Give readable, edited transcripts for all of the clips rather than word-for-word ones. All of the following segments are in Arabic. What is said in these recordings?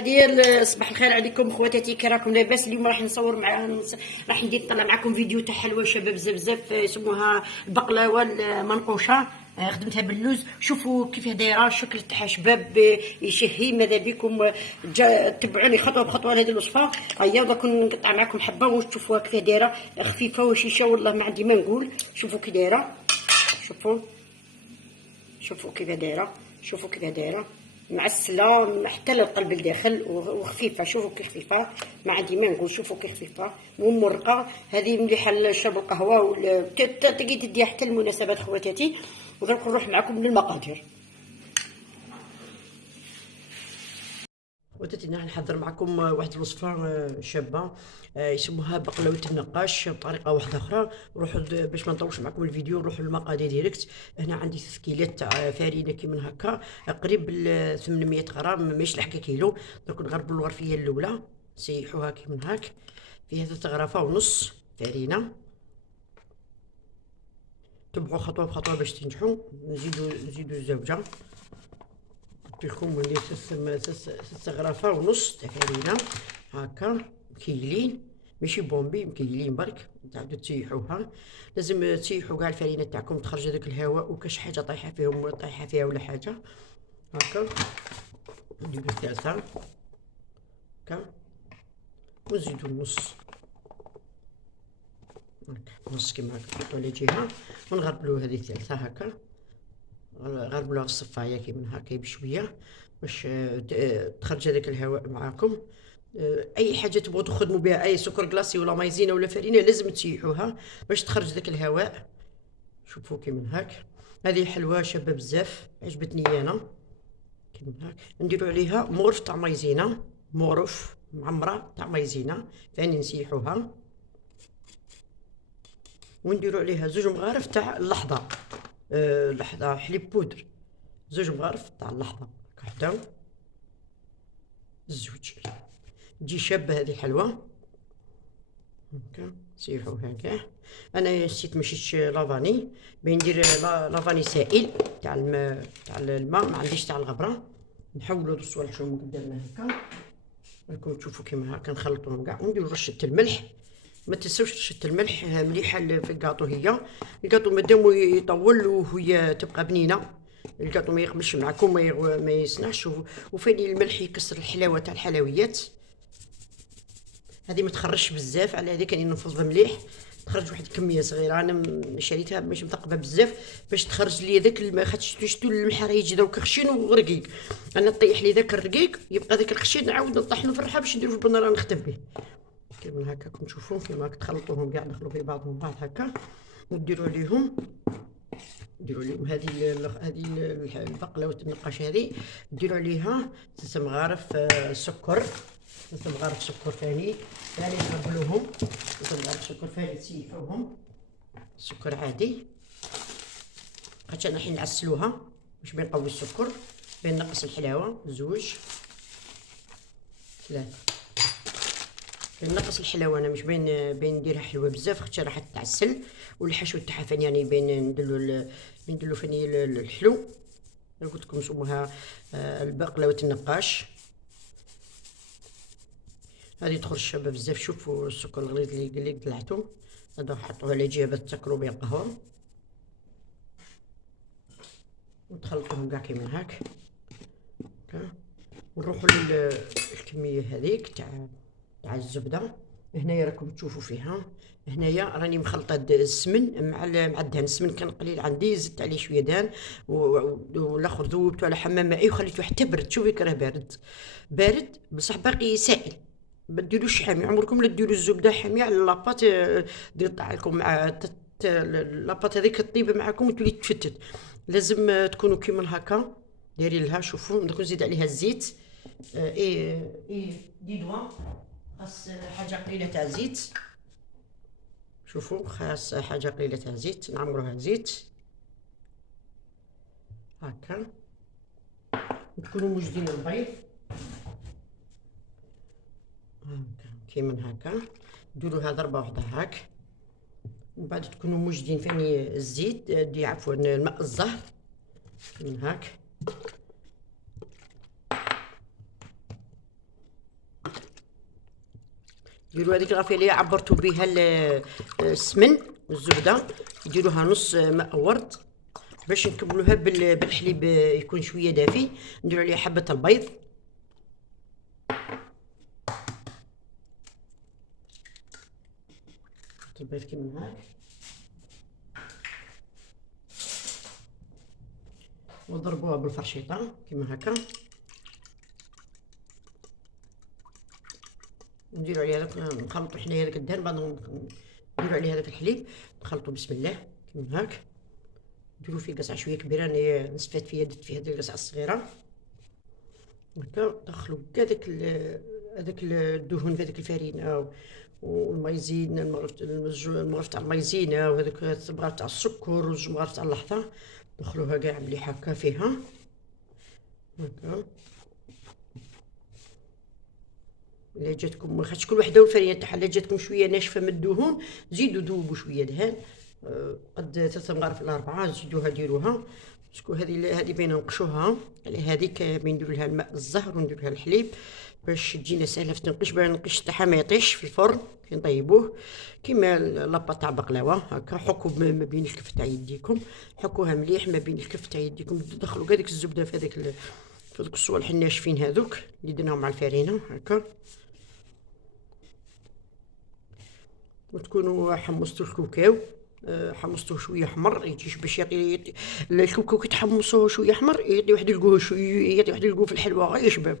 ديال صباح الخير عليكم خواتاتي، كي راكم لاباس؟ اليوم راح نصور راح ندير نطلع معكم فيديو تاع حلوه شباب بزاف يسموها البقلاوه المنقوشه. خدمتها باللوز. شوفوا كيف دايره الشكل تاعها شباب، يشهي. ماذا بكم تبعوني خطوه بخطوه لهذه الوصفه. هيا دوك نقطع معكم حبه وتشوفوها كيف دايره، خفيفه وشيشه والله ما عندي ما نقول. شوفوا كي دايره، شوفوا كيف دايره، شوفوا كيف دايره معسله حتى للقلب الداخل وخفيفه. شوفوا كي خفيفه ما عندي ما نقول. شوفوا كي خفيفه ومرقه. هذه مليحه لشرب القهوه تقي تديها حتى المناسبات خواتاتي. ودرك نروح معكم للمقادير. خواتاتي راح نحضر معكم واحد الوصفه شابه يسموها بقلاوه النقاش بطريقه واحده اخرى. روحوا باش ما نطولش معكم الفيديو، نروحوا للمقادير ديريكت. هنا عندي 3 كيلات تاع فرينه كيما هكا، قريب 800 غرام، ماشي لحقه كيلو. درك نغربوا الغرفيه الاولى، نسيحوها كيما هاك. فيها 3 غرفه ونص فرينه. تبعوا خطوه بخطوه باش تنجحوا. نزيدوا الزوجه. لكم ولي 3 غرفه ونص تاع فرينه هكا مكيلين، ماشي بومبي، مكيلين برك. تعاودوا تسيحوها. لازم تسيحوا كاع الفرينه تاعكم تخرج هذاك الهواء وكاش حاجه طايحه فيها ولا حاجه هكا. نديرو الثالثه هكا ونزيدو النص هكا، نص كيما هكا نحطو على جهه ونغربلو هذه الثالثه هكا. غربلوها في الصفايه كيما هكا بشويه باش تخرج هذاك الهواء معاكم. اي حاجه تبغوا تخدموا بها، اي سكر كلاصي ولا مايزينا ولا فرينه، لازم تسيحوها باش تخرج داك الهواء. شوفوا كيما هاك. هذه حلوه شابه بزاف، عجبتني انا كيما هاك. نديروا عليها مورف تاع مايزينا، مورف معمره تاع مايزينا ثاني نسيحوها. ونديروا عليها 2 مغارف تاع اللحظه، لحظه حليب بودر، 2 مغارف تاع اللحظه وحده الزوج. تجي شابه هذه حلوه هكا. نسيحوها كاع. انا نسيت مشيتش لافاني، بين ندير لافاني سائل تاع الماء، ما عنديش تاع الغبره. نحولوا الصوالح شويه قدامنا هكا. راكم تشوفوا كيما هكا نخلطوهم كاع ونديروا رشه الملح. ما تنساوش رشه الملح مليحه في الكاطو. هي الكاطو مادام يطول وهي تبقى بنينه، الكاطو ما يخمش معكم، ما يصنعش. وفاني الملح يكسر الحلاوه تاع الحلويات. هذه ما تخرجش بزاف، على هذيك انا نفضل مليح تخرج واحد الكميه صغيره. انا شريتها ماشي مثقبه بزاف باش تخرج لي داك الماء، خاطر شتو الملح راه يجي دروك خشين ورقيق. انا طيح لي داك الرقيق يبقى داك الخشين نعاود نطحنو في الرحاب باش نديرو في البناره نختم به كيما هكا. راكم تشوفوا كيما هكا تخلطوهم كاع، دخلوا في بعضهم بعض هكا. وديروا عليهم هذه البقلاوه النقاش هذه. ديروا عليها 3 مغارف سكر، 3 مغارف سكر ثاني تغربلوهم. 3 مغارف سكر ثاني تسيحوهم سكر عادي، خاطر انا حين نعسلوها باش ما يقوي السكر، بين نقص الحلاوه 2 3. بين نقص الحلاوه انا مش بين نديرها حلوه بزاف خاطر راح تتعسل. والحشو تاعها فاني يعني بين ندلو فاني الحلو. قلت لكم سموها البقلاوه النقاش. هذه تخرج شابه بزاف. شوفوا السكر الغليظ اللي طلعتو هذا حطوه على جهه باش تاكلوا به القهوه. وتخلطوهم كاع كيما هاك. ونروحوا للكميه هذيك تاع الزبده. هنايا راكم تشوفوا فيها، هنايا راني مخلطه السمن مع الدهن. السمن كان قليل عندي، زدت عليه شويه دهن والاخر ذوبته على حمام مائي وخليته حتى برد. شوفي كراه بارد بصح باقي سائل. ما ديروش حامي، عمركم لا ديروا الزبده حاميه على لاباط يطلع لكم مع لاباط هذيك تطيب معكم وتولي تفتت. لازم تكونوا كيما هكا دايرين لها. شوفوا ندير نزيد عليها الزيت. ديدوا خاص حاجه قليله تاع زيت. شوفوا خاص حاجه قليله تاع زيت، نعمروها زيت هكا. وتكونوا موجدين البيض هكا كيما هكا. ديروها ضربه واحده هاك. ومن بعد تكونوا موجدين فاني الزيت عفوا الماء الزهر كيما هاك. ديروا هذيك الغرفه اللي عبرتوا بها السمن والزبده، ديروها نص ماء ورد باش نكملوها بالحليب يكون شويه دافي. نديروا عليها حبه البيض، البيض كيما هاك، وضربوها بالفرشيطه كيما هكا. نديروا عليها هذاك، نخلطوا حنايا هذاك الدهن، بعد نديروا عليه هذاك الحليب، نخلطوا بسم الله كيما هاك. نديروا فيه قصعه شويه كبيره، انا نستفاد فيها، درت فيها هذه القصعه الصغيره هكا. دخلوا كاع هذاك الدهون في هذيك الفرينه والمايزينا، المغرف تاع المايزينا، وهذاك الصبغه تاع السكر والجمغرف تاع اللحظه، دخلوها كاع مليح هكا فيها هكا. الا جاتكم خاطش كل وحده والفرينه تاعها، الا جاتكم شويه ناشفه من الدهون زيدوا ذوبوا شويه دهان، قد 3 مغارف ولا 4 زيدوها ديروها. باسكو هذه بين نقشوها على هذيك، بين نديروا لها الماء الزهر ونديروا لها الحليب باش تجينا سهله في التنقيش، باش النقيش تاعها ما يطيش في الفرن كي نطيبوه. كيما لابا تاع بقلاوه هكا، حكوا ما بين الكف تاع يديكم، حكوها مليح ما بين الكف تاع يديكم، دخلوا كاع ديك الزبده في هذاك الصوالح الناشفين هذوك اللي درناهم مع الفرينه هكا. وتكونوا حمصتوا الكوكاو، حمصتوه شويه حمر، يجيش باش يعطي الكوكاو كي تحمصوه شويه حمر يعطي واحد الكو، يعطي واحد الكو في الحلوه غير شباب.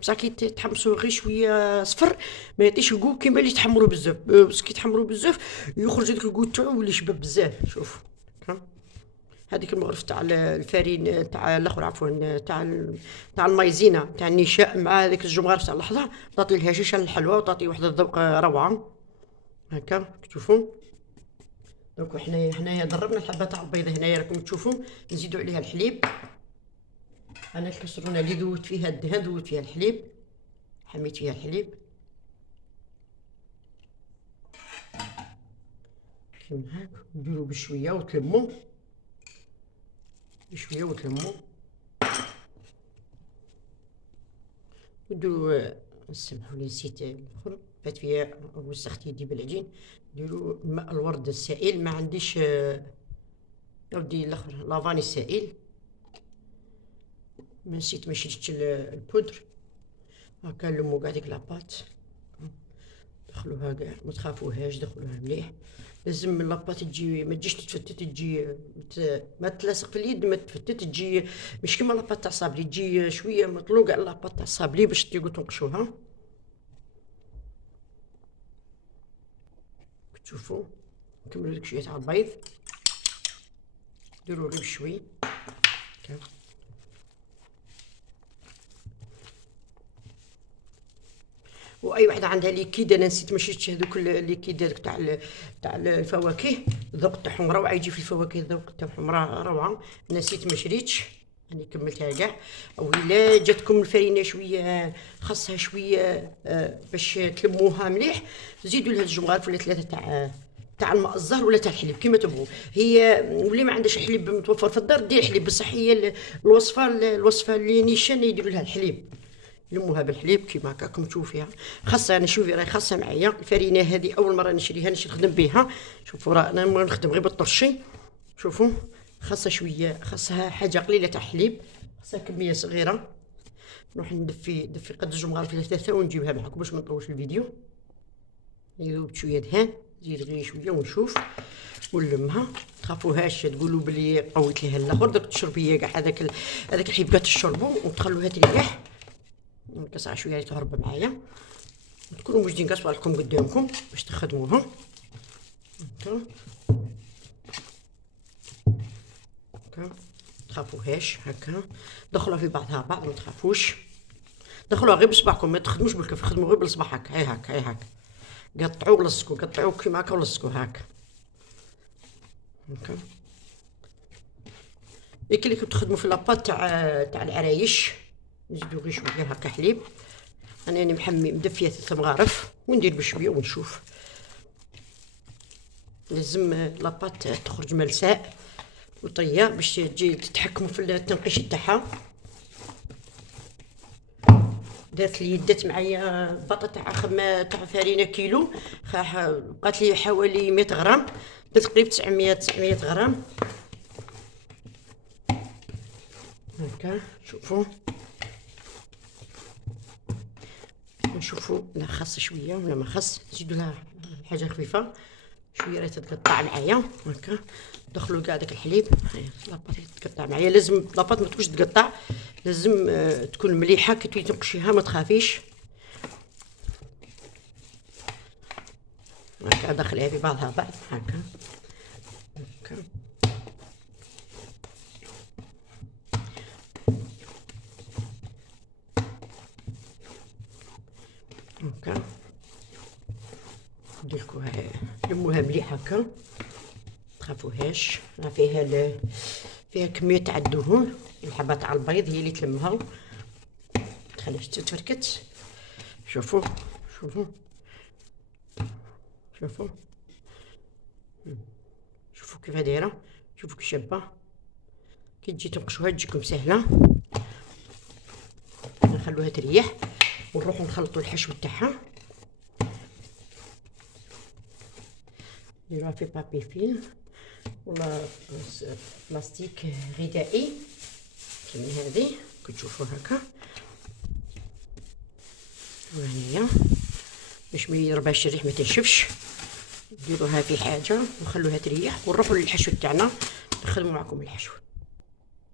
بصح كي تحمصوه غير شويه صفر ما يعطيش الكو كيما اللي تحمروا بزاف، بس كي تحمروا بزاف يخرج هذاك الكو تاعو اللي شباب بزاف. شوف هذيك المغرف تاع الفرين تاع الاخر، عفوا تاع المايزينا تاع النشاء، مع هذيك الجمغرف تاع اللحظه، تعطي الهشاشه الحلوه وتعطي واحد الذوق روعه هكا. تشوفوا دونك حنايا ضربنا الحبه تاع البيض هنايا راكم تشوفوا. نزيدوا عليها الحليب، انا الكسرونه اللي ذوبت فيها الدهن ذوبت فيها الحليب، حميت فيها الحليب كيما هاك. نديروا بشويه وتلموا بشويه وتلموا، نديروا سمحوا لي نسيت الاخر فات فيها، وسخت يدي بالعجين. نديروا ماء الورد السائل، ما عنديش ودي الاخر لافاني السائل، ما نسيت ما شريتش البودر هكا. نلمو كاع ديك لاباط، دخلوها كاع ما تخافوهاش، دخلوها مليح. لازم لاباط تجي ما تجيش تتفتت، تجي ما تلاصق في اليد، ما تفتت، تجي مش كيما لاباط تاع الصابلي، تجي شويه مطلوقه على لاباط تاع الصابلي باش تيقو تنقشوها. تشوفوا نكملوا ديك شويه تاع البيض، ديروا غير بشوي هكا. واي وحده عندها ليكيد، انا نسيت ما شريتش هذوك الليكيد هذوك تاع الفواكه، الذوق تاعهم روعه، يجي في الفواكه الذوق تاعهم روعه. انا نسيت ما شريتش، راني كملتها كاع. او الا جاتكم الفرينه شويه خاصها شويه باش تلموها مليح، زيدوا لها 2 مغارف ولا 3 تاع الماء الزهر ولا تاع الحليب كيما تبغوا. هي واللي ما عندهاش الحليب متوفر في الدار دير حليب، بصح هي الوصفه اللي نيشان يديروا لها الحليب، لموها بالحليب كيما هكا راكم تشوفوا فيها. خاصه انا شوفي راهي خاصه معايا الفرينه هذه، اول مره نشريها نخدم بها. شوفوا راه انا نخدم غير بالطرشي. شوفوا خاصه شويه، خاصها حاجه قليله تاع حليب، خاصها كميه صغيره. نروح ندفي قد 2 مغارف ولا 3 ونجيبها معكم باش ما نطولش الفيديو. يذوب شويه دهان، زيد غير شويه ونشوف ونلمها. تخافوهاش تقولوا بلي قويت ليها الاخر، درك تشربي هي كاع هذاك الحليب كاع تشربوا وتخلوها تريح. نقصها شويه تهرب معايا، تكونوا موجدين كاع صوالحكم قدامكم باش تخدموها هكا. تخافوهاش هكا، دخلوها في بعضها بعض، ما تخافوش، دخلوها غير بصبعكم، ما تخدموش بالكف، خدموا غير بالصبع هكا. هاي هكا هاي هكا، قطعوا ولصقوا، قطعوا كيما هكا ولصقوا هكا هكا. هيك اللي كنتو تخدموا في لاباط تاع العرايش، نزيدو غير شويه هكا حليب. انا راني محمي مدفيه 3 مغارف وندير بشويه ونشوف. لازم لاباط تخرج ملساء وطيه باش تجي تتحكموا في التنقيش تاعها. دارت لي دات معايا بطاطا تاع فرينه كيلو، بقات لي حوالي 100 غرام، تقريبا 900 غرام هكا. شوفوا نشوفوا لا خاص شويه ولا ما خاص، نزيدوا لها حاجه خفيفه شويه راه تتقطع معايا هكا. دخلوا كاع داك الحليب، لاباط تقطع معايا، لازم لاباط ما تكونش تقطع، لازم تكون مليحه كي تولي تنقشيها ما تخافيش هكا. دخليها في بعضها بعض هكا هكا هكا. نديركوها لموها مليح هكا، تخافوهاش، راه فيها كميه تاع الدهون، الحبه تاع البيض هي اللي تلمها، تخليها تتفركت. شوفوا شوفوا شوفوا شوفوا كيف دايره، شوفوا كي شابه، كي تجي تنقشوها تجيكم سهله. نخلوها تريح ونروحوا نخلطوا الحشو تاعها. نديروها في بابي فيلم ولا بلاستيك غذائي كيما هذه كتشوفوا هكا، وهنيا باش ما يرباش الريح ما تنشفش. ديروها في حاجه وخلوها تريح ونروحوا للحشو تاعنا، نخدموا معكم الحشو.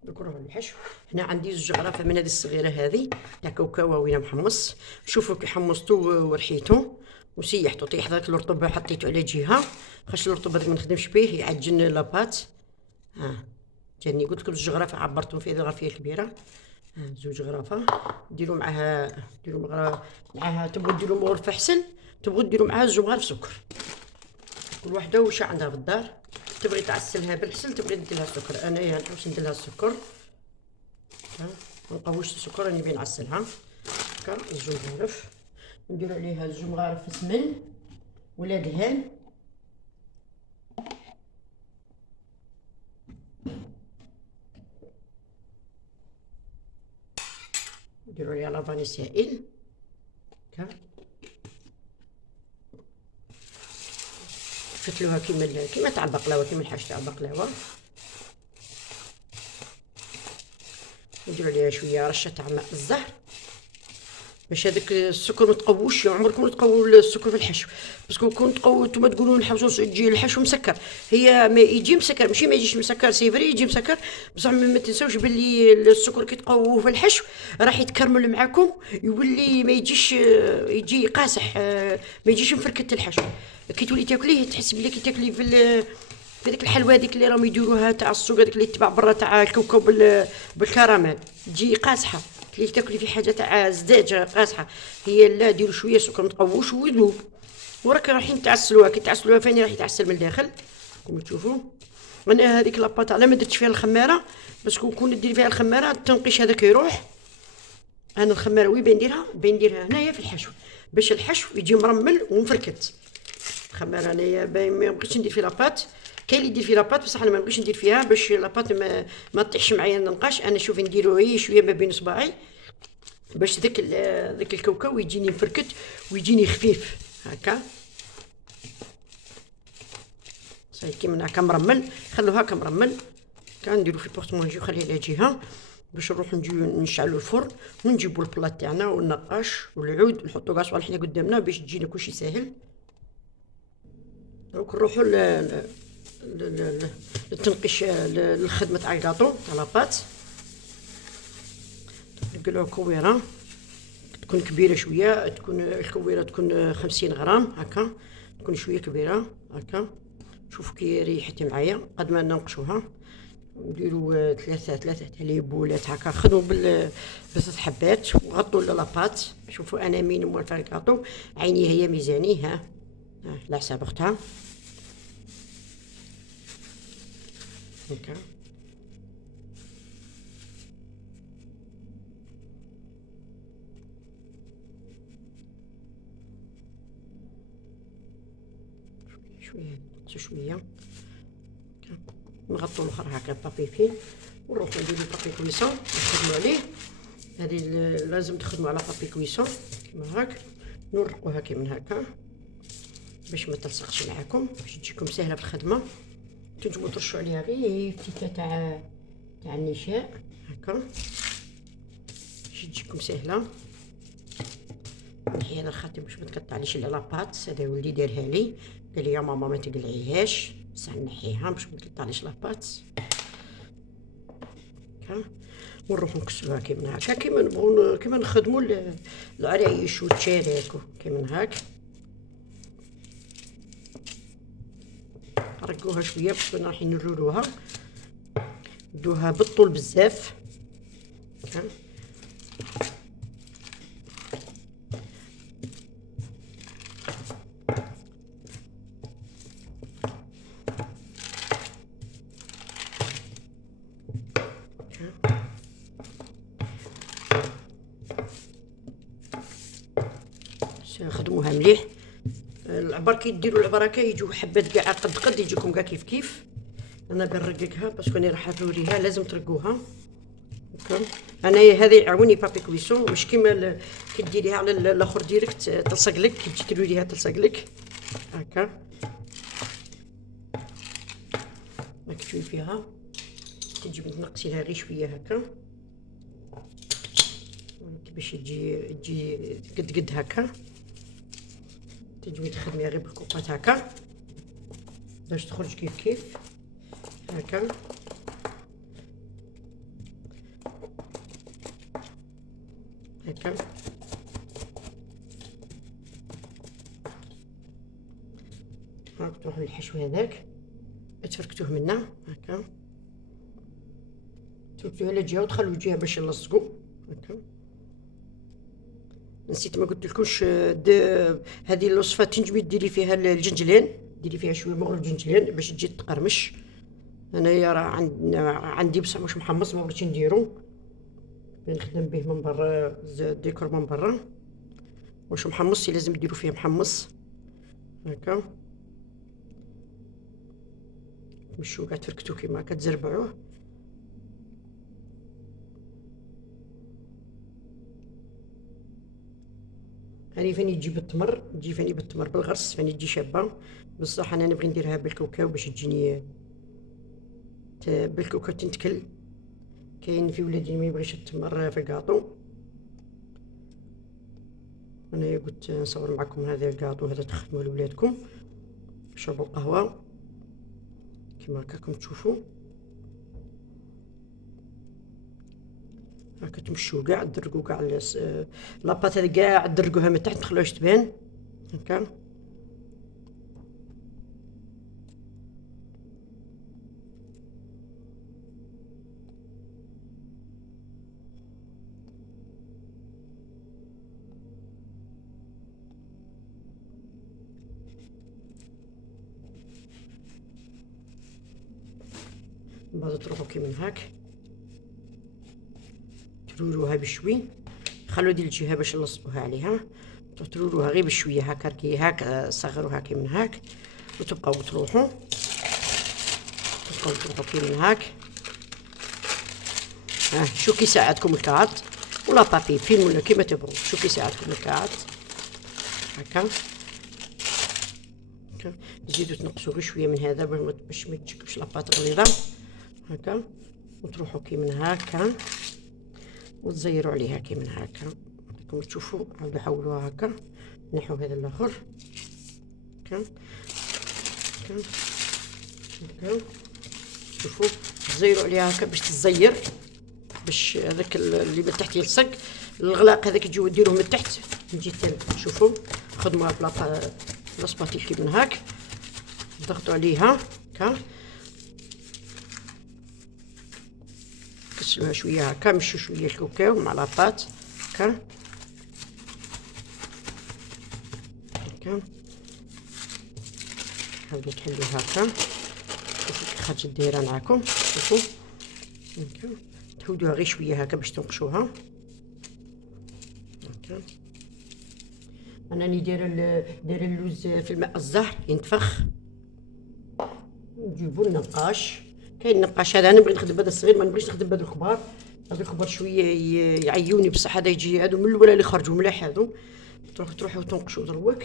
نروحوا للحشو. هنا عندي زوج غرافه من هذه الصغيره هذه تاع كاوكاو وين محمص. شوفوا كي حمصتو ورحيتو وسيحتو، طيح داك الرطب حطيتو على جهه، خاش الرطب هذاك ما نخدمش به يعجن لاباط. جاني قلت لكم زوج غرافه عبرتهم في هذه الغرفيه الكبيره. زوج غرافه ديروا معاها، تبغوا ديروا مغرفه احسن، تبغوا ديروا معاها زوج غرف سكر، كل وحده واش عندها في الدار. تبغي تعسلها بالعسل، تبغي دير لها السكر. انايا نحوس ندير لها السكر، ما نقوش السكر، راني بين نعسلها هكا. زوج غرف نديروا عليها زوج غرف سمن ولا دهان، نديروا عليها لافاني سائل هكا، فتلوها كيما تاع البقلاوه، كيما الحاج تاع البقلاوه. نديروا عليها شويه رشه تاع ماء الزهر باش هذاك السكر ما تقووش. عمركم تقووا السكر في الحشو، باسكو كون تقووا نتوما تقولوا نحوسوا يجي الحشو مسكر، هي ما يجي مسكر، ماشي ما يجيش مسكر، سيفري يجي مسكر، بصح ما تنساوش باللي السكر كي تقووه في الحشو راح يتكرمل معاكم، يولي ما يجيش، يجي قاصح، ما يجيش مفركت الحشو. كي تولي تاكليه تحس بلي كي تاكلي في ديك الحلوه هذيك اللي راهم يديروها تاع السوق هذيك اللي تباع برا تاع الكاوكاو بالكراميل، تجي قاصحه. كي تاكلي في حاجه تاع زداجه قاصحه، هي لا ديروا شويه سكر ما تقووش ويذوب، وراك رايحين تعسلوها. كي تعسلوها فاني راح يتعسل من الداخل كما تشوفوا. انا هذيك لاباط على ما درتش فيها الخماره، باسكو كون ديري فيها الخماره التنقيش هذاك يروح. انا الخماره وين بنديرها هنايا في الحشو باش الحشو يجي مرمل ومفركت. الخماره انايا ما بغيتش ندير في لاباط، كاين اللي يدير في لاباط بصح انا ما بغيتش ندير فيها باش لاباط ما تطيحش معايا النقاش. انا شوفي نديرو غير شويه ما بين صباعي باش داك الكاوكاو يجيني مفركت ويجيني خفيف هكا. صاي كيما هكا مرمل، خلوه هكا مرمل. كنديرو في بورطمونجي وخليه على جهه باش نروحو نجيو نشعلو الفرن ونجيبو البلاط تاعنا والنقاش والعود ونحطو كاع صوالح حنا قدامنا باش تجينا كلشي ساهل. دروك نروحو للتنقيش للخدمه تاع الكاطو تاع لاباط. نقلوها كويره تكون كبيره شويه، تكون الكويره تكون 50 غرام هكا، تكون شويه كبيره هكا. شوفوا كي ريحتي معايا قد ما ننقشوها. نديروا ثلاثه حليبولات هكا، خذوا بثلاث حبات وغطوا لاباط. شوفوا انا مين موالفه الكاطو، عيني هي ميزاني ها على حساب اختها هكا. شويه نغطوا الاخر هكا بابي فيل ونروحو نديرو بابي كويسون نخدمو عليه هذه لازم تخدموا على بابي كويسون كيما هاك، نورقوها كيما هكا باش ما تلصقش معاكم، باش تجيكم سهله في الخدمه. تنجموا ترشوا عليها غير فتيته تاع النشاء هكا باش تجيكم سهله. نحي هذا الخاتم باش ما تقطعليش لاباط، هذا ولدي دارها لي، قال لي يا ماما ما تقلعيهاش، بصح نحيها باش ما تقطعليش لاباط هكا. ونروحو نكسوها كيما هكا، كيما نبغو كيما نخدمو العرايش والتشارك كيما هاك. رقوها شويه باش راح نروروها، ندوها بالطول بزاف هكا. خدموها مليح. العبر كي ديروا العبر هكا يجوا حبات كاع قد يجيكم كاع كيف. انا بنرققها باسكو انا راح نوريها، لازم ترقوها هكا. انا هذا يعاوني بابي كويسون، مش كيما كي ديريها على الاخر ديريكت تلصق لك، كي تجي ترويها تلصق لك هكا. راك تشوفي فيها تجي تنقصي لها غير شويه هكا باش تجي قد هكا. تجي تخدميها غير بالكوقات هكا باش تخرج كيف هكا. هكا هاك تروحوا للحشو هذاك تفركتوه منا هكا، تفركتوه على جهه وتخلوا جهه باش نلصقوا هكا. نسيت ما قلت لكمش هذه الوصفه تنجمي ديري فيها الجنجلان، ديري فيها شويه مغرب جنجلان باش تجي تقرمش. انايا راه عندي بصح مش محمص، ما بغيتش نديرو، نخدم به من برا ديكور من برا. واش محمص لازم ديروا فيه محمص هكا. تمشوا كاع تفركتو كيما هكا تزربعوه. هاني فاني تجي بالتمر، تجي فاني بالتمر بالغرس، فاني تجي شابه. بصح انا نبغي نديرها بالكاوكاو باش تجيني بالكاوكاو تنتكل. كاين في ولادي ما يبغيش التمر في الكاطو، انا قلت نصور معكم هذا الكاطو هذا تخدموه لولادكم يشربوا القهوه كيما هكاكم تشوفوا هاكا. تمشوا كاع درقوا كاع لاباط هذه كاع درقوها من تحت متخلوهاش تبان هكا. من بعد تروحوا كيما هاك تروروها بشوي، خلوا ديال الجهه باش نلصقوها عليها، تروروها غير بشويه هكا كي هاك صغروها كيما هاك، وتبقاو تروحوا كيما هاك. شو كي يساعدكم الكاط ولا بابي فيلم ولا كيما تبغوا، شو كي يساعدكم الكاط هكا. تزيدوا تنقصوا غير شويه من هذا باش ما تجيكمش لاباط غليظه هكا، وتروحوا كيما هكا وتزيروا عليها كيما هكا. راكم تشوفوا عاودوا حولوها هكا، نحو هذا الاخر هكا هكا. شوفوا تزيروا عليها هكا باش تزير، باش هذاك اللي من تحت يلصق، الغلاق هذاك يجيو ديروه من تحت نجي ثالث. شوفوا خدموها بلاصباتيل كيما هاك، ضغطوا عليها هكا، كسلوها شويه هكا، مشوا شويه الكاوكاو مع لاباط هكا هكا. حاولوا تحلوها هكا، شوفوا كي خرجت دايره معاكم. شوفوا هكا تهودوها غير شويه هكا باش تنقشوها هكا. انا راني دايره اللوز في الماء الزهر ينتفخ، نجيبو النقاش. كاين النقاش هذا انا نبغي نخدم بهذا الصغير، ما نبغيش نخدم بهذا الكبار، هذوك برك شويه يعيوني بصح هذا يجي هذو من الاولى اللي خرجوا ملاح هذو. تروحوا تنقشوا دروك،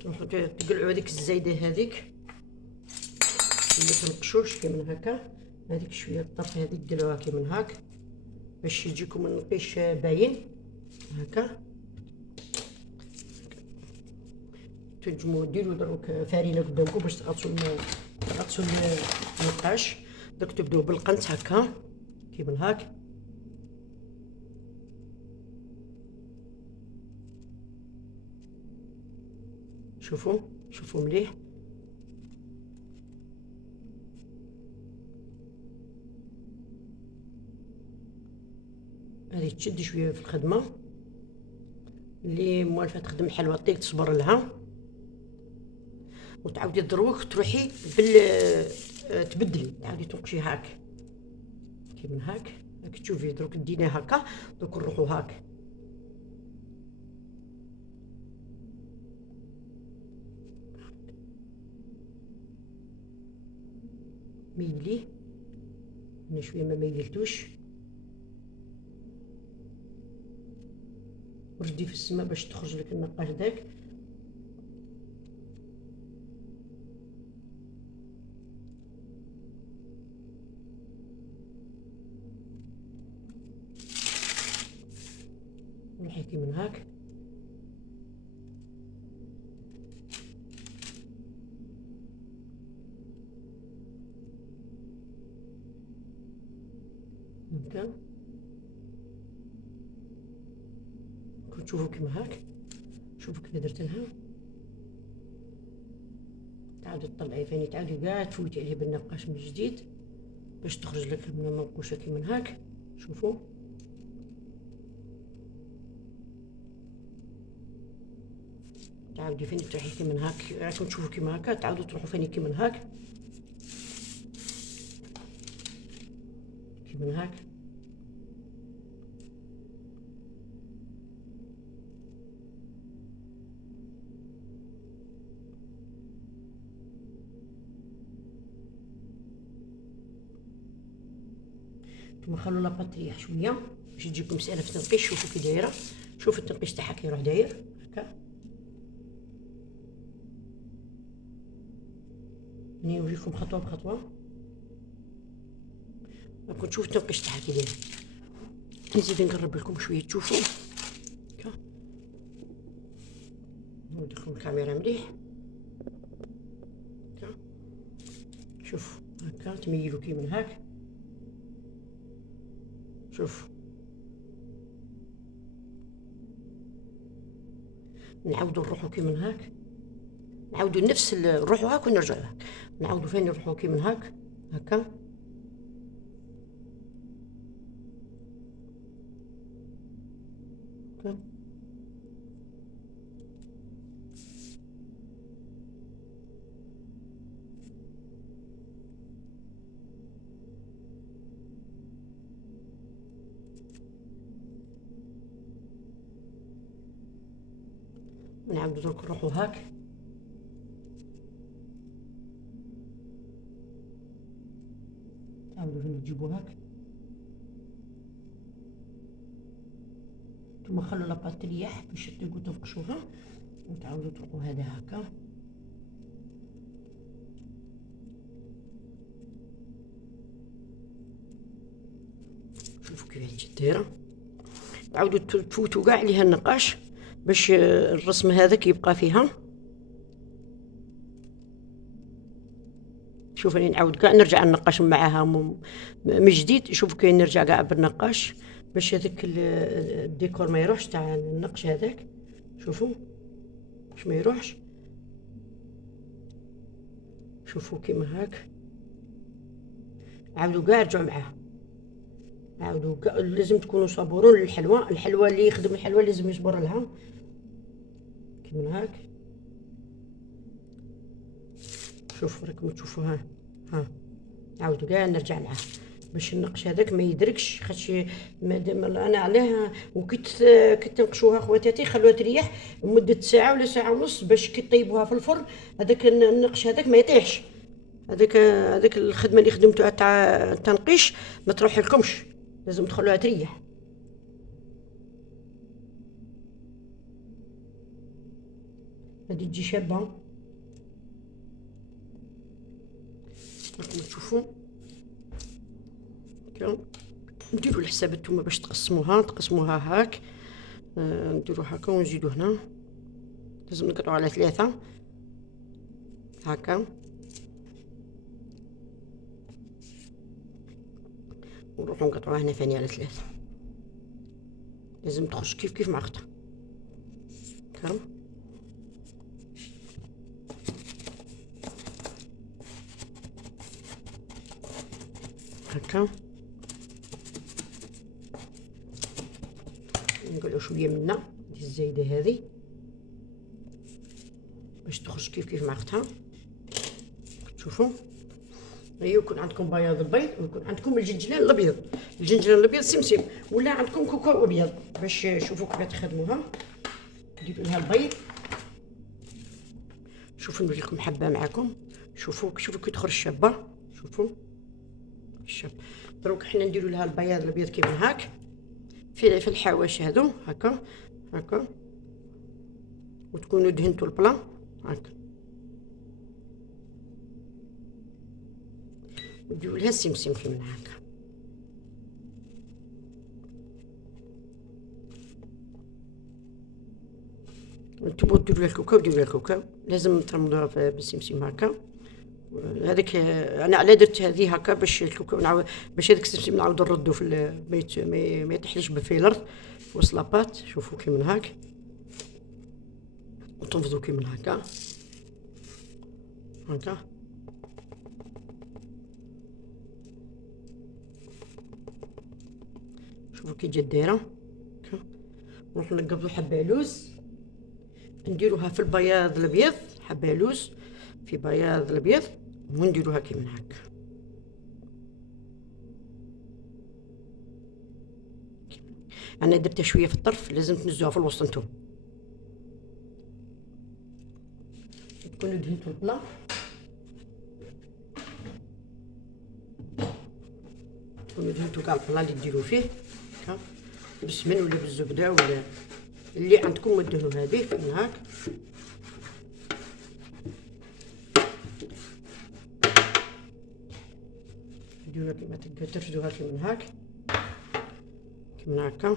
تروحوا تقلعوا هذيك الزايده هذيك ما تنقشوش كي من هكا. هذيك شويه الطرف هذيك ديروها كي من هاك باش يجيكم النقيش باين هكا. تنجموا ديروا دروك فارينه قدامكم باش تغطسوا النقاش. دوك تبداو بالقنت هكا كي من هاك. شوفوا مليح. هذه تشد شويه في الخدمه، اللي موالفه تخدم حلوى طيق تصبر لها وتعاودي دروك تروحي تبدلي تعاودي تنقشي هاك كي من هاك. تشوفي دروك دينا هكا، دوك نروحو هاك ميلي. انا شويه ما ميلتوش، وردي في السماء باش تخرج لك النقاش داك. نحكي من هاك هكا. تشوفوا كيما هاك، شوفوا كيف درت لها. تعاودي تطلعي ثاني، تعاودي كاع تفوتي عليه بالنقاش من جديد باش تخرج لك من المنقوشه كيما هاك. شوفوا تعاودي ثاني تروحي كيما هاك. راكم تشوفوا كيما هكا، تعاودوا تروحوا ثاني كيما هاك كيما هاك. نتوما خلوا لاباط تريح شويه باش تجيكم سهله في التنقيش. شوفوا كي دايره، شوفوا التنقيش تاعها كي يروح داير هكا. راني نوريكم خطوه بخطوه. راكم تشوفوا التنقيش تاعها كي داير. نزيد نقرب لكم شويه تشوفوا هكا. نودي لكم الكاميرا مليح هكا. شوفوا هكا تميلوا كي من هاك. شوف نعاودو نروحو كي من هاك، نعاودو نفس نروحو هاك ونرجعو هاك، نعاودو ثاني نروحو كي من هاك هكا. نعاودو درك نروحو هاك. نعاودو نجيبو هاك. نتوما خلو لاباط تريح باش تقعدو تنقشوها وتعاودو تروحو هذا هكا. شوفوا كيفاش تجي دايره. تعاودو تفوتو كاع عليها النقاش باش الرسم هذاك يبقى فيها. شوف راني نعاود كاع نرجع ننقش معاها من جديد. شوفوا كي نرجع كاع بالنقاش باش هذاك الديكور ما يروحش تاع النقش هذاك. شوفوا باش ما يروحش. شوفوا كيما هاك. عاودوا كاع رجعوا معاها. عاودوا لازم تكونوا صبورون للحلوى. الحلوى اللي يخدم الحلوى لازم يصبر لها كيما هاك. شوفوا راكم تشوفوا ها عاودوا كاع نرجع معاه باش النقش هذاك ما يدركش. خاطش مادام انا عليها وكنت تنقشوها خواتاتي خلوها تريح لمده ساعه ولا ساعه ونص باش كي طيبوها في الفرن هذاك النقش هذاك ما يطيحش. هذاك الخدمه اللي خدمتوها تاع التنقيش ما تروح لكمش. لازم تخلوها تريح. هذه تجي شابه راكم تشوفوا هكا. نديروا الحساب نتوما باش تقسموها هاك، نديروا هكا ونزيدوا هنا. لازم نقطعوا على 3 هكا، ونروحوا نقطعوها هنا ثاني على 3. لازم تخرج كيف مع اختها هكا. هكا نقلعوا شويه منا الزايده هذه باش تخرج كيف مع اختها. تشوفوا ايوا يكون عندكم بياض البيض ويكون عندكم الجنجلان الابيض. الجنجلان الابيض سمسم، ولا عندكم كوكو ابيض باش شوفوا كيف تخدموها. ديروا لها البيض. شوفوا نوري لكم حبه معكم. شوفوا كي تخرج شابه. شوفوا الشاب. دروك حنا نديروا لها البياض الابيض كيما هاك في الحواش هادو هكا وتكونوا دهنتوا البلا هكا. نديروا لها السمسم كيما هكا. نتوما ديروا لها الكوكاو لازم ترمضوها بالسمسم هكا. هذاك انا على درت هذه هكا باش الكوكاو نعاود باش هذاك السمسم نعاود نردو في البيت ما يطيحليش في الارض وسط لاباط. شوفوا كيما هاك وتنفضوا كيما هكا شوفوا كي جات دايره. نروحو نقبضوا حبه لوز نديروها في البياض الابيض. حبه لوز في بياض الابيض ونديروها كيما هكا. انا درتها شويه في الطرف، لازم تنزوها في الوسط نتوما. تكونوا دهنتوا البلا كاع البلا اللي ديروا فيه هكا بالسمن ولا بالزبده ولا اللي عندكم دهنوا هذه كيما هاك. ديروها كيما ترشدوها كيما هاك كيما هكا.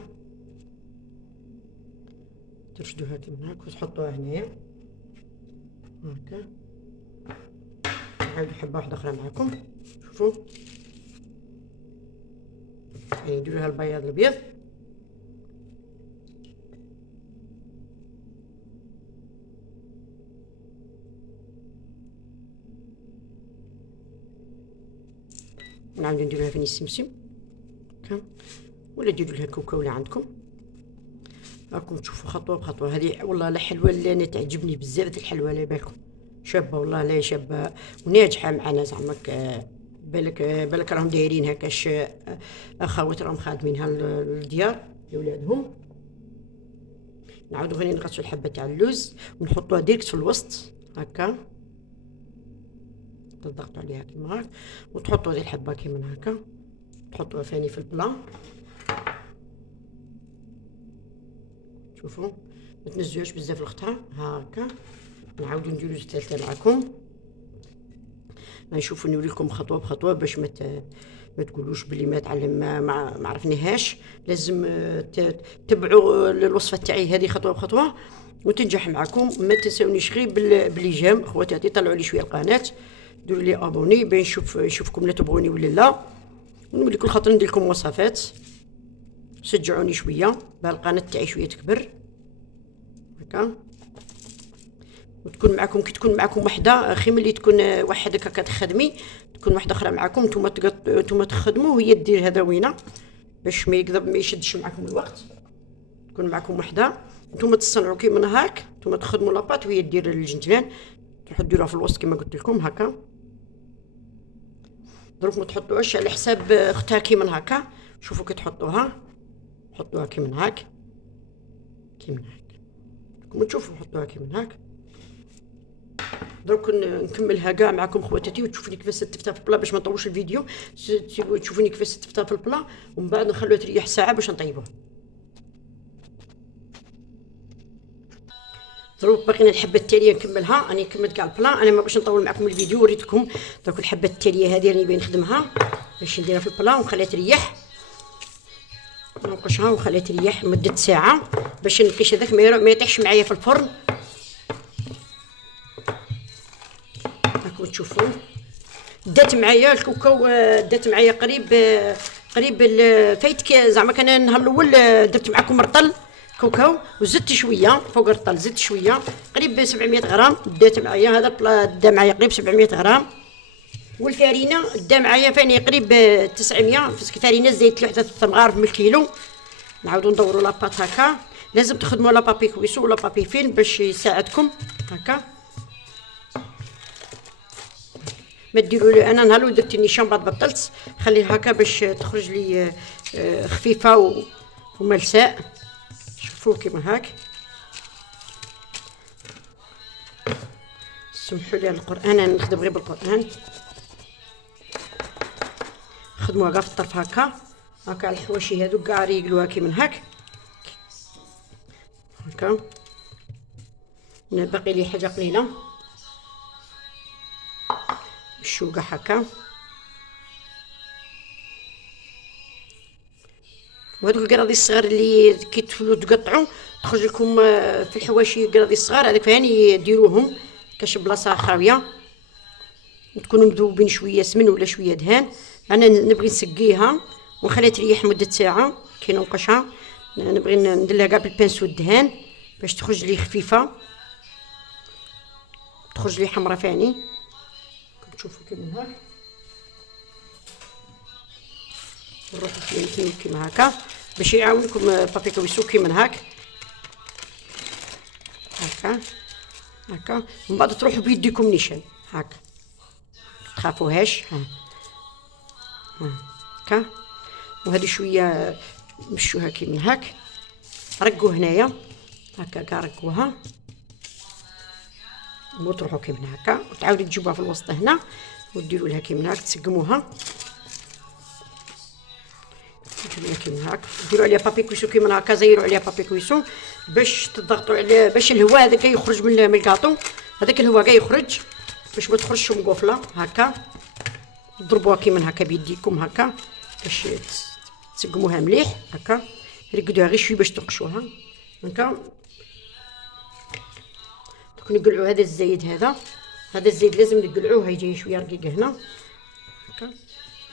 ترشدوها كيما هاك وتحطوها هنايا هكا. نعاودو حبه واحده اخرى معكم. شوفوا يعني نديروها البياض الابيض نعاودو نديروها فين السمسم هكا، ولا ديروا لها كوكاو اللي عندكم. راكم تشوفوا خطوه بخطوه. هذه والله لا حلوه اللي انا تعجبني بزاف الحلوه على بالكم. شابه والله لا شابه وناجحه معنا زعما. بالك راهم دايرين هكاش اخوات راهم خادمينها للديار لولادهم. نعاودو غير نغسلوا الحبه تاع اللوز ونحطوها ديريكت في الوسط هكا. تضغطوا عليها كيما هاك وتحطوا هذه الحبه كيما هكا. تحطوها ثاني في البلا. شوفوا ما تنزلوهاش بزاف لختها هكا. نعاودو نديرو الثالثه معكم. نشوفوا نوريكم خطوه بخطوه باش ما تقولوش بلي ما تعلم ما عرفناهاش. لازم تتبعوا الوصفه تاعي هذه خطوه بخطوه وتنجح معكم. ما تنساونيش غير بالإعجاب خواتاتي. طلعوا لي شويه القناه، ديروا لي ابوني باش نشوفكم لا تبغوني ولا لا. ونولي كل خاطر ندير لكم وصفات. شجعوني شويه باه القناه تاعي شويه تكبر هكا. وتكون معكم كي تكون معكم وحده خير ملي تكون وحدك هكا تخدمي، تكون وحده اخرى معكم نتوما تخدموا وهي دير هذا وينه باش ما يشدش معكم الوقت. تكون معكم وحده نتوما تصنعوا كيما هاك. نتوما تخدموا لاباط وهي دير الجنجلان. تروحوا ديروها في الوسط كما قلت لكم هكا. دروك ما تحطوهاش على حساب اختها كيما هكا. شوفوا كي تحطوها حطوها كيما هاك كيما هاك. راكم تشوفوا حطوها كيما هاك دروك نكملها كاع معكم خواتاتي وتشوفوني كيفاش ستفتها في البلا باش ما نطولش الفيديو. تشوفوني كيفاش ستفتها في البلا ومن بعد نخلوها تريح ساعه باش نطيبوها. دروك باقينا الحبه التاليه نكملها. راني كملت كاع البلا، انا ما باش نطول معكم الفيديو وريتكم. دروك الحبه التاليه هذه راني باغي نخدمها باش نديرها في البلا ونخليها تريح. ننقشها ونخليها تريح مده ساعه باش النقيش هذاك ما يطيحش معايا في الفرن. راكم تشوفوا دات معايا الكوكاو، دات معايا قريب فايت زعما كان النهار الاول درت معكم رطل كوكاو وزدت شويه فوق الرطل، زدت شويه قريب 700 غرام دات معايا. هذا البلا دا معايا قريب 700 غرام. والفارينه دا معايا فاني قريب 900. فارينه زيت وحده تمغارف من الكيلو. نعاودو ندورو لاباط هكا. لازم تخدموا لا بابي كويسو ولا بابي فين باش يساعدكم هكا. ما ديروا لي انا نهار درت النيشان بعد بطلت خليها هكا باش تخرج لي خفيفه وملساء. شوفوا كيما هاك. سمحوا لي القران، انا نخدم غير بالقران. خدموها كاع في الطرف هكا الحواشي هذو كاع ريقلوها كيما هاك هكا. باقي لي حاجه قليله بالشوكه هكا. وهذوك الكراضي الصغار اللي كي تقطعوا تخرج لكم في الحواشي كراضي الصغار هذاك فاني ديروهم كاش بلاصه خاويه وتكونوا مذوبين شويه سمن ولا شويه دهان. انا نبغي نسقيها ونخليها تريح مده ساعه كي ننقشها. نبغي نديرها كاع بالبانسو الدهان باش تخرج لي خفيفه، تخرج لي حمراء فاني. تشوفوا كيما هاك. نروحو فيه كيما هكا باش يعاونكم بابي كويسو كيما هاك هكا. ومن بعد تروحوا بيديكم نيشان هاك تخافوهاش هكا. وهذه شويه مشوها كيما هاك. رقوا هنايا هكا كاع رقوها وتروحوا كيما هكا وتعاودوا تجيبوها في الوسط هنا وديروا لها كيما هاك تسقموها. ديروا لها كيما هاك ديروا عليها بابي كويسو كيما هكا. زيروا عليها بابي كويسو باش تضغطوا عليه باش الهواء هذاك يخرج من الكاطو. هذاك الهواء كاع يخرج باش ما تخرجش مقفله هكا. ضربوها كيما هكا بيديكم هكا باش تسقموها مليح هكا. رقدوها غير شويه باش تنقشوها هكا. نقلعوا هذا الزايد هذا الزايد لازم نقلعوه. هاي جاي شويه رقيق هنا هكا.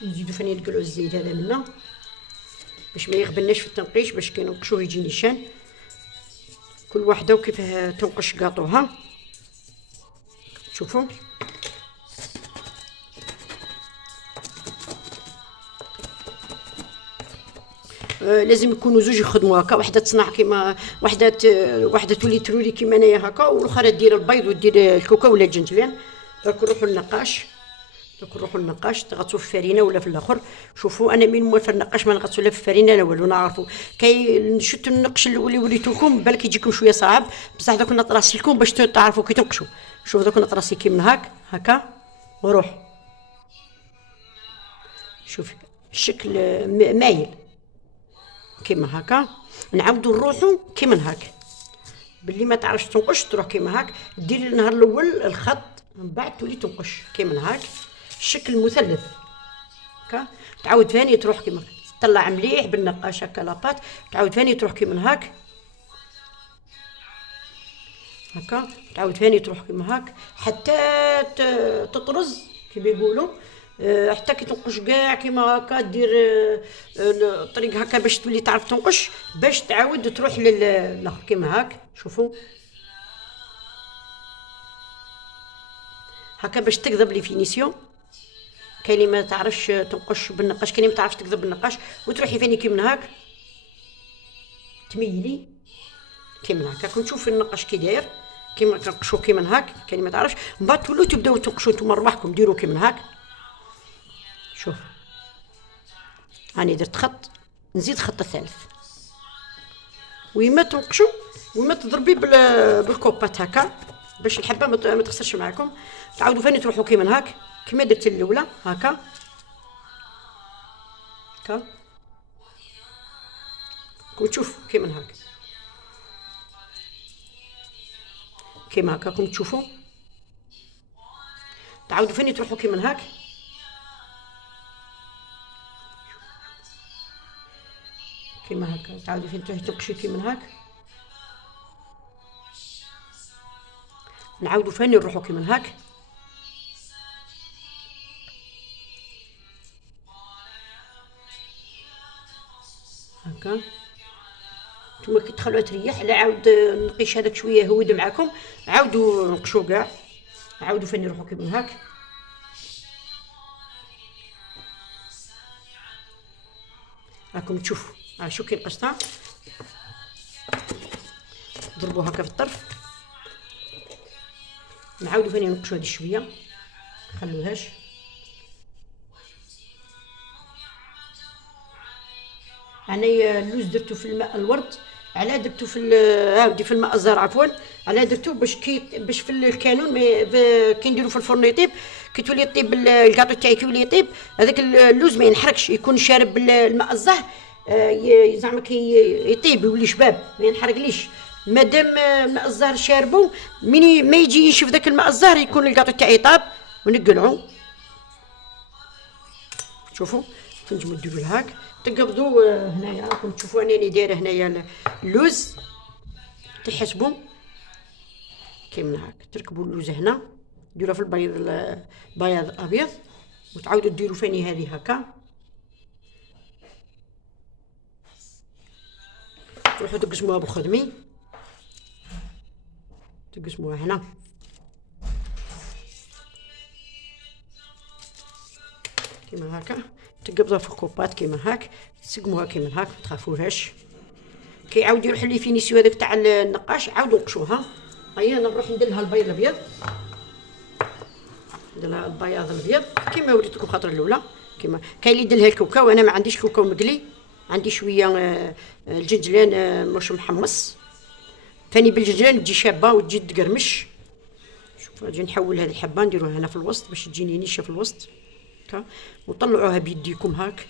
نزيدو فاني نقلعوا الزايد هذا منا باش ما يغبناش في التنقيش باش كي ننقشوه يجي نيشان. كل واحده وكيف تنقش قاطوها. شوفوا لازم يكونوا زوج يخدموا هكا. وحده تصنع كيما وحده تولي ترولي كيما انايا هكا والاخرى دير البيض ودير الكوكا ولا الجنجلان. دروك نروحوا للنقاش تغطسوا في الفرينه ولا في الاخر. شوفوا انا من موالفه النقاش ما نغطسوا لا في الفرينه لا والو. نعرفوا كي نشدوا النقش اللي وريتوكم بالك يجيكم شويه صعب بصح دوك نطراسي لكم باش تعرفوا كي تنقشوا. شوفوا دوك نطراسي كيما هكا وروح. شوفي الشكل مايل كيما هكا. نعاودوا نروحوا كيما هكا. باللي ما تعرفش تنقش تروح كيما هكا. ديري النهار الاول الخط من بعد تولي تنقش كيما هكا. الشكل مثلث هكا. تعاود ثاني تروح كيما تطلع مليح بالنقاش هكا لاباط. تعاود ثاني تروح كيما هكا. تعاود ثاني تروح كيما هكا حتى تطرز كيما يقولوا. حتى كي تنقش كاع كيما هكا دير الطريق هكا باش تولي تعرف تنقش باش تعاود تروح للاخر كيما هكا. شوفوا هكا باش تكذب لي فينيسيون. كاين اللي ما تعرفش تنقش بالنقاش، كاين اللي ما تعرفش تكذب بالنقاش وتروحي فاني كيما هكا تميلي كيما هكا. كون تشوفي النقاش كي داير كيما كنقشوا كيما هكا. كاين اللي ما تعرفش من بعد تولوا تبداو تنقشوا نتوما رواحكم ديروا كيما هكا. شوف راني درت خط نزيد خط الثالث. ويما تنقشوا ويما تضربي بالكوبات هكا باش الحبه ما تخسرش معاكم. تعاودوا ثاني تروحوا كيما هاك كيما درت الاولى هكا هكا كون تشوفوا كيما هاك كيما هكا كون تشوفوا. تعاودوا ثاني تروحوا كيما هاك كيما هكا. تعاودوا ثاني تنقشوا كيما هاك. نعاودوا ثاني نروحوا كيما هاك هكا. نتوما كي تخلوها تريح لا عاود نقيش هذاك شويه هود معاكم، عاودوا نقشوا كاع، عاودوا ثاني نروحوا كيما هاك راكم تشوفوا. شو كي نقشتها ضربوا هكا في الطرف. نعاودوا ثاني نقشوا هذه شويه خلوهاش. انايا اللوز درتو في الماء الورد، على درتو في هاودي في الماء الزهر عفوا، على درتو باش في الكانون كي نديرو في الفرن يطيب، كي تولي يطيب الكاطو تاعي كي يولي يطيب هذاك اللوز ما ينحرقش، يكون شارب الماء الزهر زعما كي يطيب يولي شباب ما ينحرقليش. مادام ماء الزهر شاربو ما يجي ينشف ذاك الماء الزهر يكون الكاطو تاعي طاب ونقلعو. شوفوا تنجمو ديروا هاك تقبضوا هنايا راكم تشوفوا انني دايره هنايا اللوز تحسبوا كيما هاك. تركبوا اللوز هنا ديروها في البيض بياض ابيض وتعاودوا ديروا فاني هذه هكا. تروحوا تقسموها بخدمي تقسموها هنا كيما هكا. تقبضوها في الكوبات كيما هاك تسقموها كيما هاك ما تخافوهاش. كي يعاود يروح لي فينيسيو هذاك تاع النقاش عاودوا نقشوها. هيا انا نروح ندير لها البيض الابيض، ندير لها البياض الابيض كيما وريتكم الخطره الاولى. كيما كاين اللي يدير لها الكوكا وانا ما عنديش كوكا مقلي، عندي شويه الجنجلان مش محمص. ثاني بالجنجلان تجي شابه وتجي تقرمش. شوف نجي نحول هذه الحبه نديروها هنا في الوسط باش تجيني نيشه في الوسط هكا، وطلعوها بيديكم هاك.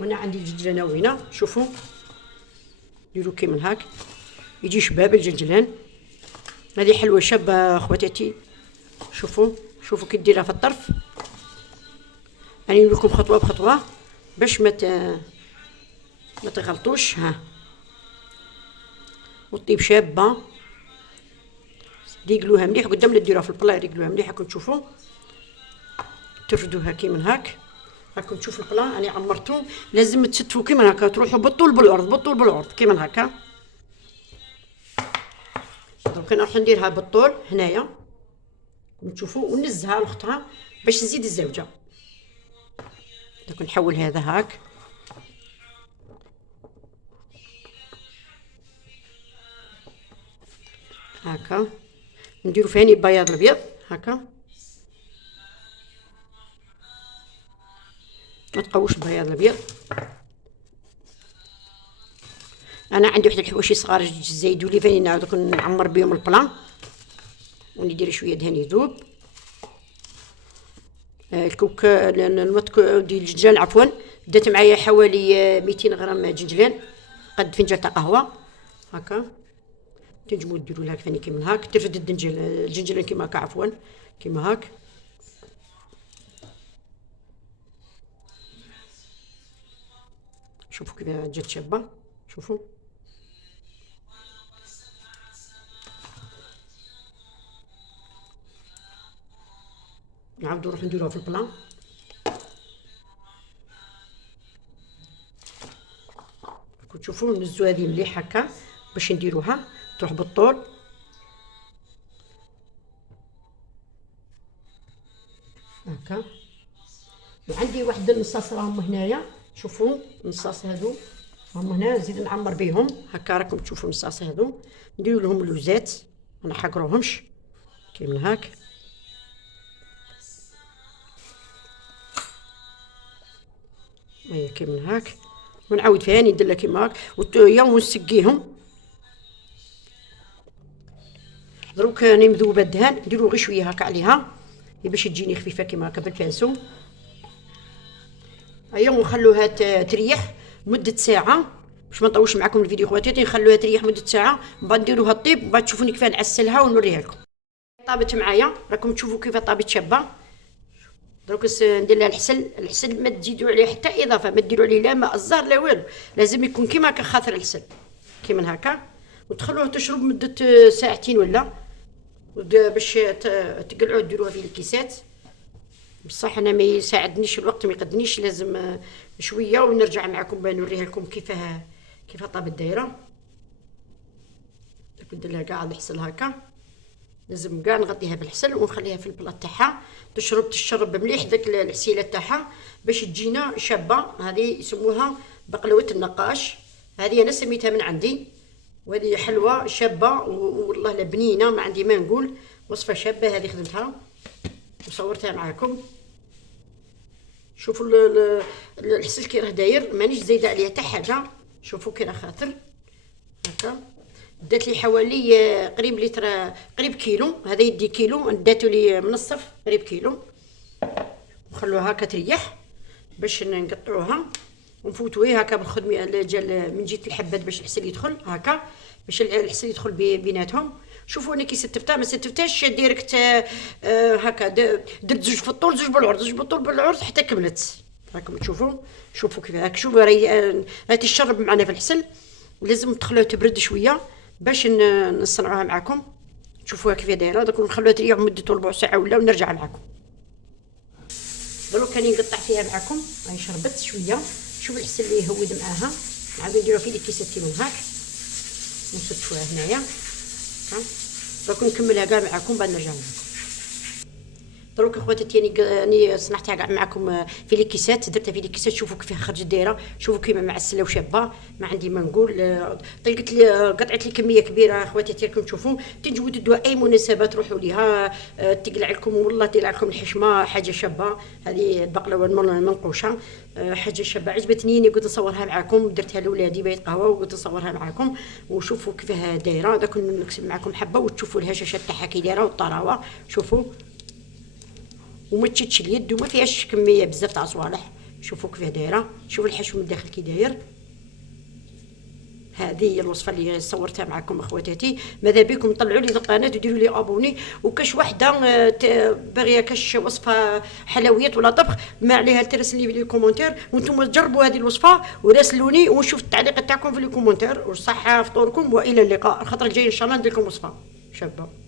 وانا عندي الجنجلانه وهنا شوفوا ديروا كيما هاك يجي شباب الجنجلان. هذه حلوه شابه خواتاتي. شوفوا كي ديرها في الطرف. راني نقول لكم خطوه بخطوه باش ما تغلطوش. ها وطيب شابه ديقلوها مليح قدام لا ديروها في البلا، ديقلوها مليح راكم تشوفوا. ترفدوها كيما هاك راكم تشوفوا البلا راني عمرتو. لازم تستفوا كيما هكا تروحوا بالطول بالعرض كيما هكا. دونك انا راح نديرها بالطول هنايا تشوفوا ونزها لاختها باش نزيد الزوجه. دونك نحول هذا هاك هكا نديرو فاني بياض الابيض هكا. ما تقوش البياض الابيض. انا عندي واحد الحواشي صغار زايدوا لي فاني نعاود نعمر بهم البلان وندير شويه دهن يذوب. الكوك المطك ديال الجنجلان عفوا دات معايا حوالي 200 غرام جنجلان قد فنجان تاع قهوه هكا. تنجموا ديروا لها ثاني كيما هاك. ترفد الجنجلان كيما هكا عفوا كيما هاك. شوفوا كيف جات شابه. شوفوا نعاودو نروح نديروها في البلان. راكم تشوفوا نزو هذه مليح هكا باش نديروها تروح بالطول هكا. وعندي واحد النصاص راهم هنايا. شوفوا النصاص هادو راهم هنا نزيد نعمر بيهم هكا. راكم تشوفوا النصاص هادو نديروا لهم اللوزات ما نحقروهمش كيما هاك. هيا كيما هاك ونعاود ثاني ندير لها كيما هاك ونسقيهم. دروك راني مذوبه الدهان، نديرو غير شويه هكا عليها باش تجيني خفيفه كيما هكا بالبانسو. هيا ونخلوها تريح مده ساعه باش ما نطولش معكم الفيديو خواتاتي. نخلوها تريح مده ساعه، من بعد نديروها طيب، من بعد تشوفوني كيف نعسلها ونوريها لكم. طابت معايا، راكم تشوفوا كيف طابت شابه. دروك ندير لها الحسل ما تزيدوا عليه حتى اضافه، ما ديروا عليه لا ماء الزهر لا والو، لازم يكون كيما هكا خاطر الحسل كيما هكا. وتخلوها تشرب مده ساعتين ولا باش تقلعوا ديروها في الكيسات. بصح انا ما يساعدنيش الوقت، ما يقدنيش، لازم شويه ونرجع معكم نوريها لكم كيف طابت الدايره. ندير لها كاع الحسل هكا، لازم كاع نغطيها بالحسل ونخليها في البلاط تاعها تشرب مليح داك العسيله تاعها باش تجينا شابه. هذه يسموها بقلوه النقاش، هذه انا سميتها من عندي، وهذه حلوه شابه والله لا بنينه، ما عندي ما نقول، وصفه شابه هذه خدمتها وصورتها معكم. شوفوا الحسل كي راه داير، مانيش زايده عليه حتى حاجه. شوفوا كي راه خاطر هكا. دات لي حوالي قريب لتر، قريب كيلو، هذا يدي كيلو، داتو لي من الصف قريب كيلو. نخلوها هكا تريح باش نقطعوها ونفوتوها هكا بالخدمه من جهه الحبات باش الحسل يدخل هكا، باش الحسل يدخل بيناتهم. شوفوا انا كي ستفتها ما ستفتهاش ديريكت هكا، درت زوج في الطول زوج بالعرض، زوج بالطول بالعرض حتى كملت. راكم شوفوا كيف هكا. شوفوا راهي تشرب معنا في الحسل، لازم تخلوها تبرد شويه باش نصنعوها معكم. شوفوها كيف دايره. دوك نخلوها تريح مدة ربع ساعه ولا ونرجع معكم. دروك راني نقطع فيها معكم، راهي شربت شويه. شوفوا الحسل اللي يهود معاها. نعاودو نديروها في الكيسات كيما هاك، نصفوها هنايا هكا. دروك نكملها كاع معكم بعد نرجع معكم. دروك اخواتاتي راني صنعتها كاع معكم في لي كيسات، درتها في لي كيسات. شوفوا كيف خرجت دايره، شوفوا كيما معسله وشابه، ما عندي ما نقول. طلقت لي قطعت لي كميه كبيره اخواتاتي، راكم تشوفوا. تنجودوا اي مناسبه تروحوا ليها تقلع لكم، والله تقلع لكم الحشمه، حاجه شابه. هذه البقلاوه المنقوشه حاجه شابه عجبتني، قلت نصورها معكم. درتها لولادي بيت قهوه وقلت نصورها معكم وشوفوا كيفاه دايره. داك نكسب معكم حبه وتشوفوا الهشاشه تاعها كي دايره والطراوه. شوفوا وما تشدش اليد وما فيهاش كميه بزاف تاع صوالح. شوفوا كيف دايره، شوفوا الحشو من الداخل كي داير. هذه هي الوصفه اللي صورتها معكم اخواتاتي. ماذا بكم طلعوا لي القناه وديروا لي ابوني، وكاش وحده باغيه كاش وصفه حلويات ولا طبخ ما عليها ترسل لي في لي كومونتير، وانتم تجربوا هذه الوصفه وراسلوني ونشوف التعليق تاعكم في لي كومونتير. وصحه فطوركم والى اللقاء. الخطره الجايه ان شاء الله ندير لكم وصفه شابه.